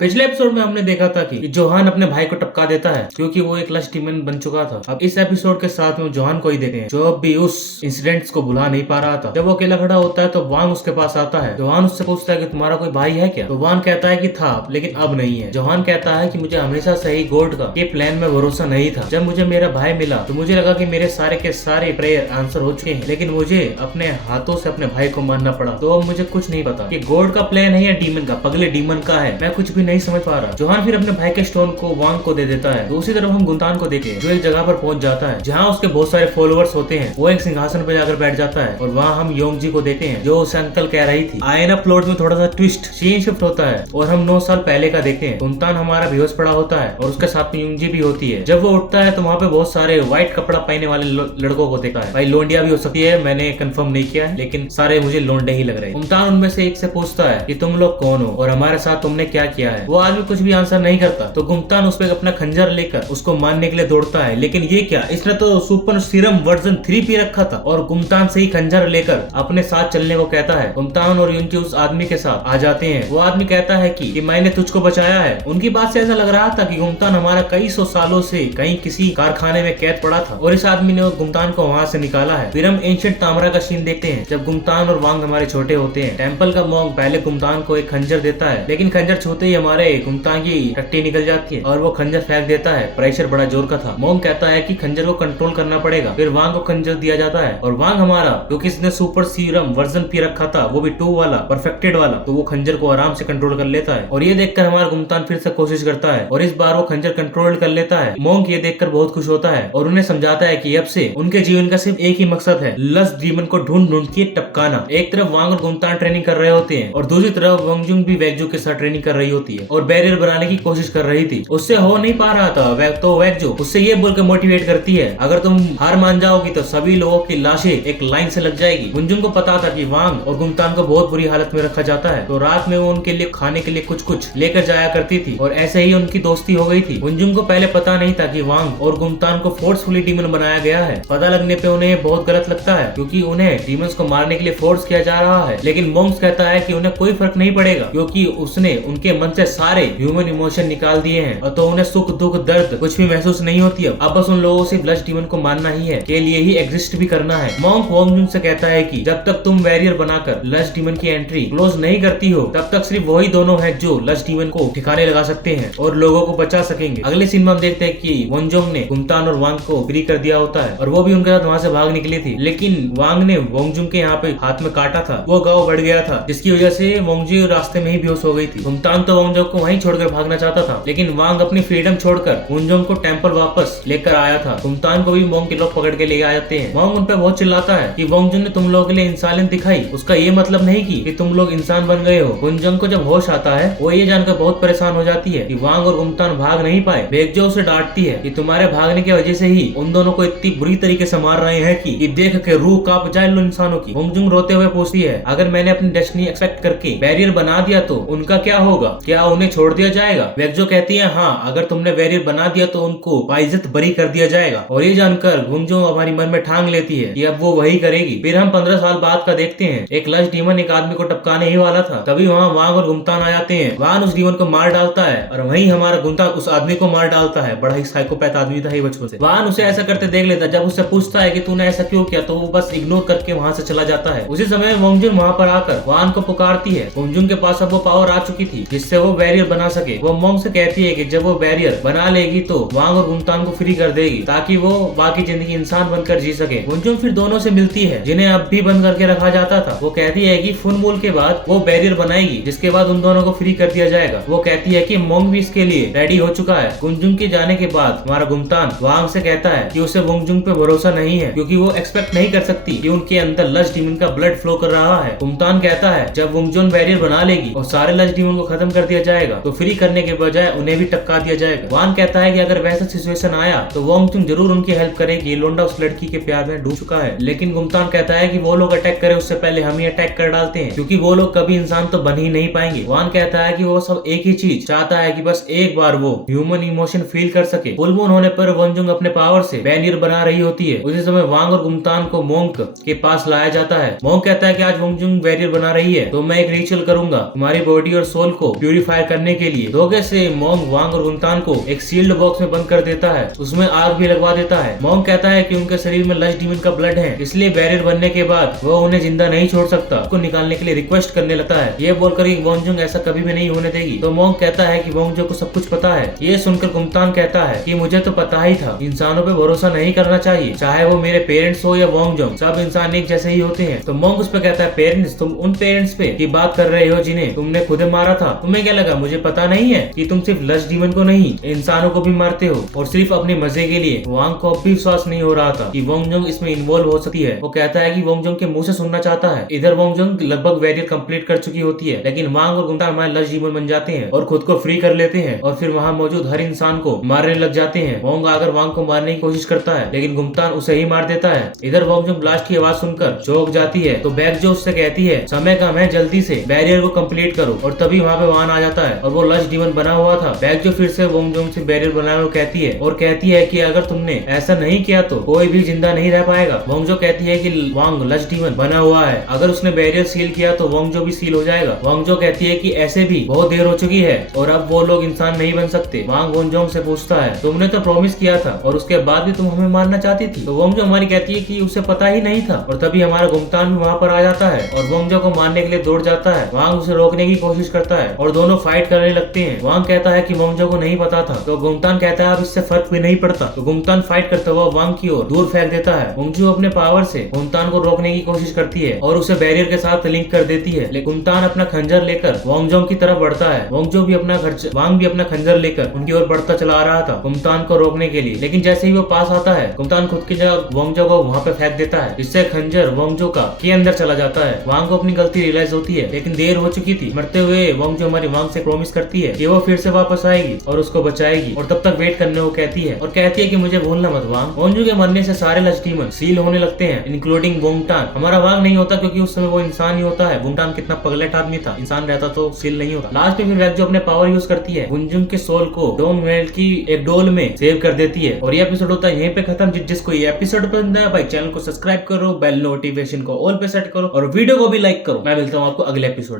पिछले एपिसोड में हमने देखा था कि जोहान अपने भाई को टपका देता है क्योंकि वो एक लस्ट डीमन बन चुका था। अब इस एपिसोड के साथ में जोहान को ही देखते हैं जो अब भी उस इंसिडेंट्स को भुला नहीं पा रहा था। जब वो अकेला खड़ा होता है तो वांग उसके पास आता है। जोहान उससे पूछता है कि तुम्हारा कोई भाई है क्या? तो वांग कहता है कि था लेकिन अब नहीं है। जोहान कहता है कि मुझे हमेशा से ही गॉड का ये प्लान में भरोसा नहीं था। जब मुझे मेरा भाई मिला तो मुझे लगा कि मेरे सारे के सारे प्रेयर आंसर हो चुके हैं, लेकिन मुझे अपने हाथों से अपने भाई को मारना पड़ा। तो अब मुझे कुछ नहीं पता कि गॉड का प्लान है या डीमन का, पगले डीमन का है। मैं कुछ भी नहीं समझ पा रहा। जोहान फिर अपने भाई के स्टोन को वांग को दे देता है। दूसरी तरफ हम गुंतान को देखें जो एक जगह पर पहुंच जाता है जहां उसके बहुत सारे फॉलोअर्स होते हैं। वो एक सिंहासन पर जाकर बैठ जाता है और वहां हम योंगजी को देखते हैं जो उसे अंकल कह रही थी। आयना प्लॉट में थोड़ा सा ट्विस्ट सीन शिफ्ट होता है और हम 9 साल पहले का देखते हैं। गुंतान हमारा बेहोश पड़ा होता है और उसके साथ में योंगजी भी होती है। जब वो उठता है तो वहाँ पे बहुत सारे व्हाइट कपड़ा पहनने वाले लड़कों को देखा है। भाई लोंडिया भी हो सकती है, मैंने कंफर्म नहीं किया है, लेकिन सारे मुझे लोंडे ही लग रहे हैं। गुंतान उनमें से एक से पूछता है कि तुम लोग कौन हो और हमारे साथ तुमने क्या किया है। वो आदमी कुछ भी आंसर नहीं करता तो गुंतान उस पर अपना खंजर लेकर उसको मारने के लिए दौड़ता है। लेकिन ये क्या, इसने तो सुपर सीरम वर्जन 3 पी रखा था और गुंतान से ही खंजर लेकर अपने साथ चलने को कहता है। गुंतान और युनजी उस आदमी के साथ आ जाते हैं। वो आदमी कहता है कि मैंने तुझको बचाया है। उनकी बात से ऐसा लग रहा था कि गुंतान हमारा कई सौ सालों से कहीं किसी कारखाने में कैद पड़ा था और इस आदमी ने गुंतान को वहाँ से निकाला है। फिर हम एंशिएंट तामरा का सीन देखते हैं जब गुंतान और वांग हमारे छोटे होते हैं। टेंपल का मॉन्क पहले गुंतान को एक खंजर देता है, लेकिन खंजर छूते ही हमारे गुंतान की टट्टी निकल जाती है और वो खंजर फेंक देता है। प्रेशर बड़ा जोर का था। मॉन्क कहता है कि खंजर को कंट्रोल करना पड़ेगा। फिर वांग को खंजर दिया जाता है और वांग हमारा क्योंकि इसने सुपर सीरम वर्जन पी रखा था, वो भी 2 वाला परफेक्टेड वाला, तो वो खंजर को आराम से कंट्रोल कर लेता है। और ये देखकर हमारा गुंतान फिर से कोशिश करता है और इस बार वो खंजर कंट्रोल कर लेता है। मॉन्क ये देखकर बहुत खुश होता है और उन्हें समझाता है कि अब से उनके जीवन का सिर्फ एक ही मकसद है, लस्ट डीमन को ढूंढ ढूंढ के टपकाना। एक तरफ वांग और गुंतान ट्रेनिंग कर रहे होते हैं और दूसरी तरफ वंगजुंग भी वेगजू के साथ ट्रेनिंग कर रही होती है और बैरियर बनाने की कोशिश कर रही थी। उससे हो नहीं पा रहा था। तो वेगजू उससे ये बोल के मोटिवेट करती है, अगर तुम हार मान जाओगी तो सभी लोगों की लाशें एक लाइन से लग जाएगी। गुंजुंग को पता था कि वांग और गुंतान को बहुत बुरी हालत में रखा जाता है, तो रात में वो उनके लिए खाने के लिए कुछ कुछ लेकर जाया करती थी और ऐसे ही उनकी दोस्ती हो गई थी। गुंजुंग को पहले पता नहीं था कि वांग और गुंतान को फोर्सफुली डीमन बनाया गया है। पता लगने पे उन्हें बहुत गलत लगता है क्योंकि उन्हें डीमंस को मारने के लिए फोर्स किया जा रहा है। लेकिन मोंग्स कहता है कि उन्हें कोई फर्क नहीं पड़ेगा क्योंकि उसने उनके मन से सारे ह्यूमन इमोशन निकाल दिए हैं और तो उन्हें सुख दुख दर्द कुछ भी महसूस नहीं होती। अब बस उन लोगों से ब्लड डीमन को मारना ही है, के लिए ही एग्जिस्ट भी करना है। मॉन्क वोंगजुन से कहता है कि जब तक तुम वैरियर बनाकर लस्ट डीमन की एंट्री क्लोज नहीं करती हो तब तक सिर्फ वही दोनों हैं जो लस्ट डीमन को ठिकाने लगा सकते हैं और लोगों को बचा सकेंगे। अगले सीन में हम देखते हैं कि वोंगजुंग ने गुंतान और वांग को फ्री कर दिया होता है और वो भी उनके साथ वहाँ से भाग निकली थी, लेकिन वांग ने वोंगजुंग के यहाँ पे हाथ में काटा था। वो गाँव बढ़ गया था जिसकी वजह से वोंगजुंग रास्ते में ही बेहोश हो गई थी। गुंतान तो वोंगजुंग को वहीं छोड़कर भागना चाहता था, लेकिन वांग अपनी फ्रीडम छोड़कर वोंगजुंग को टेंपल वापस लेकर आया था। गुंतान को भी मोंग के लोग पकड़ के ले आते हैं। मोंग उन पे बहुत चिल्लाता है कि वोंगजुंग ने तुम लोगों के लिए इंसानियत दिखाई, उसका ये मतलब नहीं कि तुम लोग इंसान बन गए हो। गुंजुंग को जब होश आता है वो ये जानकर बहुत परेशान हो जाती है कि वांग और गुंतान भाग नहीं पाए। वेगजो उसे डांटती है कि तुम्हारे भागने की वजह से ही उन दोनों को इतनी बुरी तरीके से मार रहे हैं कि देख के रूह कांप जाए लो इंसानों की। गुंजुंग रोते हुए पूछती है, अगर मैंने अपनी डेस्टिनी एक्सपेक्ट करके बैरियर बना दिया तो उनका क्या होगा? क्या उन्हें छोड़ दिया जाएगा? वेगजो कहती है, हाँ, अगर तुमने बैरियर बना दिया तो उनको बाइज्जत बरी कर दिया जाएगा। और ये जानकर गुंजो हमारी मन में ठान लेती है कि अब वो वही करेगी। फिर हम 15 साल बाद का देखते हैं। एक लस्ट डीमन एक आदमी को टपकाने ही वाला था, तभी वहाँ वांग और गुंतान आ जाते हैं। वांग उस डीमन को मार डालता है और वहीं हमारा गुंतान उस आदमी को मार डालता है। बड़ा ही साइकोपैथ आदमी था ये बचपन से। वांग उसे ऐसा करते देख लेता। जब उससे पूछता है कि तूने ऐसा क्यों किया तो वो बस इग्नोर करके वहाँ से चला जाता है। उसी समय वोंगजुन वहाँ पर आकर वांग को पुकारती है। वोंगजुन के पास अब वो पावर आ चुकी थी जिससे वो बैरियर बना सके। वो मोंग से कहती है कि जब वो बैरियर बना लेगी तो वांग और गुंतान को फ्री कर देगी ताकि वो बाकी जिंदगी इंसान बनकर जी सके। गुंजुन फिर दोनों से मिलती है जिन्हें अब भी बंद करके रखा जाता था। वो कहती है कि फुल मून के बाद वो बैरियर बनाएगी जिसके बाद उन दोनों को फ्री कर दिया जाएगा। वो कहती है कि मोंग भी इसके लिए रेडी हो चुका है। गुंजुन के जाने के बाद हमारा गुंतान वांग से कहता है कि उसे वोंगजुंग पे भरोसा नहीं है क्योंकि वो एक्सपेक्ट नहीं कर सकती कि उनके अंदर लस्ट डीमन का ब्लड फ्लो कर रहा है। गुंतान कहता है जब वोंगजुन बैरियर बना लेगी और सारे लस्ट डीमन को खत्म कर दिया जाएगा तो फ्री करने के बजाय उन्हें भी टपका दिया जाएगा। वांग कहता है कि अगर वैसा सिचुएशन आया तो वोंगजुंग जरूर उनकी हेल्प करेगी। लोंडा उस लड़की के प्यार में डूब चुका है। लेकिन गुंतान कहता है कि वो लोग अटैक करे उससे पहले हम ही अटैक कर डालते हैं क्योंकि वो लोग कभी इंसान तो बन ही नहीं पाएंगे। वांग कहता है कि वो सब एक ही चीज चाहता है कि बस एक बार वो ह्यूमन इमोशन फील कर सके। फुल मून होने पर वोंगजुंग अपने पावर से बैरियर बना रही होती है। उसी समय वांग और गुंतान को मोंक के पास लाया जाता है। मोंक कहता है कि आज वोंगजुंग बैरियर बना रही है तो मैं एक रिचुअल करूंगा, तुम्हारी बॉडी और सोल को प्यूरिफाई फायर करने के लिए धोखे से मोंग, वांग और गुंगतान को एक सील्ड बॉक्स में बंद कर देता है। उसमें आग भी लगवा देता है। मोंग कहता है कि उनके शरीर में लश डीमन का ब्लड है, इसलिए बैरियर बनने के बाद वो उन्हें जिंदा नहीं छोड़ सकता। उसको निकालने के लिए रिक्वेस्ट करने लगता है, ये बोलकर कि वोंगजुंग ऐसा कभी भी नहीं होने देगी। तो मोंग कहता है कि वोंगजो को सब कुछ पता है। ये सुनकर गुंगतान कहता है कि मुझे तो पता ही था, इंसानों पे भरोसा नहीं करना चाहिए, चाहे वो मेरे पेरेंट्स हो या वोंगजुंग, सब इंसान एक जैसे ही होते हैं। तो मोंग उस पे कहता है, पेरेंट्स? तुम उन पेरेंट्स पे की बात कर रहे हो जिन्हें तुमने खुद मारा था? तुम्हें क्या लगा मुझे पता नहीं है कि तुम सिर्फ लश डीमन को नहीं इंसानों को भी मारते हो, और सिर्फ अपने मजे के लिए? वांग को भी विश्वास नहीं हो रहा था कि वोंगजुंग इसमें इन्वॉल्व हो सकती है। वो कहता है कि वोंगजुंग के मुंह से सुनना चाहता है। इधर वोंगजुंग लगभग बैरियर कंप्लीट कर चुकी होती है, लेकिन वांग और गुंगतान हमारे लश डीमन बन जाते हैं और खुद को फ्री कर लेते हैं और फिर वहाँ मौजूद हर इंसान को मारने लग जाते हैं। वोंग आकर वांग को मारने की कोशिश करता है, लेकिन गुंगतान उसे ही मार देता है। इधर वोंगजुंग ब्लास्ट की आवाज सुनकर चौंक जाती है, तो बैकजो उससे कहती है, समय कम है, जल्दी से बैरियर को कंप्लीट करो। और तभी वहाँ पे वान आ जाता है और वो लश डीमन बना हुआ था। बैकजो फिर से वोंगजुंग से बैरियर बनाने को कहती है कि अगर तुमने ऐसा नहीं किया तो कोई भी जिंदा नहीं रह पाएगा। वोंगजो कहती है कि वांग लश डीमन बना हुआ है, अगर उसने बैरियर सील किया तो वोंगजो भी सील हो जाएगा। वोंगजो कहती है कि ऐसे भी बहुत देर हो चुकी है और अब वो लोग इंसान नहीं बन सकते। वांग वोंगजोंग से पूछता है, तुमने तो प्रॉमिस किया था और उसके बाद भी तुम हमें मारना चाहती थी। तो वोंगजो हमारी कहती है कि उसे पता ही नहीं था। और तभी हमारा गुंगतान भी वहाँ पर आ जाता है और वोंगजो को मारने के लिए दौड़ जाता है। वांग उसे रोकने की कोशिश करता है और दोनों फाइट करने लगते हैं। वांग कहता है कि वोंगजो को नहीं पता था, तो गुंगतान कहता है अब इससे फर्क भी नहीं पड़ता। तो गुंगतान फाइट करता हुआ वांग की ओर दूर फेंक देता है। वोंगजो अपने पावर से गुंगतान को रोकने की कोशिश करती है और उसे बैरियर के साथ लिंक कर देती है, लेकिन गुंगतान अपना खंजर लेकर वोंगजोंग की तरफ बढ़ता है। वांग भी अपना खंजर लेकर उनकी ओर बढ़ता चला आ रहा था गुंगतान को रोकने के लिए, लेकिन जैसे ही वो पास आता है गुंगतान खुद की जगह वोंगजो को वहाँ पे फेंक देता है, जिससे खंजर वोंगजो के अंदर चला जाता है। वांग को अपनी गलती रियलाइज होती है, लेकिन देर हो चुकी थी। मरते हुए वोंगजो हमारी वांग से प्रॉमिस करती है कि वो फिर से वापस आएगी और उसको बचाएगी, और तब तक वेट करने को कहती है और कहती है कि मुझे भूलना मत वांग। वोंगजो के मरने से सारे लश डीमन सील होने लगते हैं, इंक्लूडिंग वोंगटान। हमारा वांग नहीं होता क्योंकि उस समय वो इंसान ही होता है। वोंगटान कितना पगलेट आदमी था, इंसान रहता तो सील नहीं होता। लास्ट में फिर वैकजो अपने पावर यूज करती है, वोंगजुंग के सोल को डोन वेल की एक डोल में सेव कर देती है। और ये एपिसोड होता है यहीं पे खत्म। जिसको ये एपिसोड पसंद है भाई चैनल को सब्सक्राइब करो, बेल नोटिफिकेशन को ऑल पे सेट करो और वीडियो को भी लाइक करो। मैं मिलता हूँ आपको अगले एपिसोड।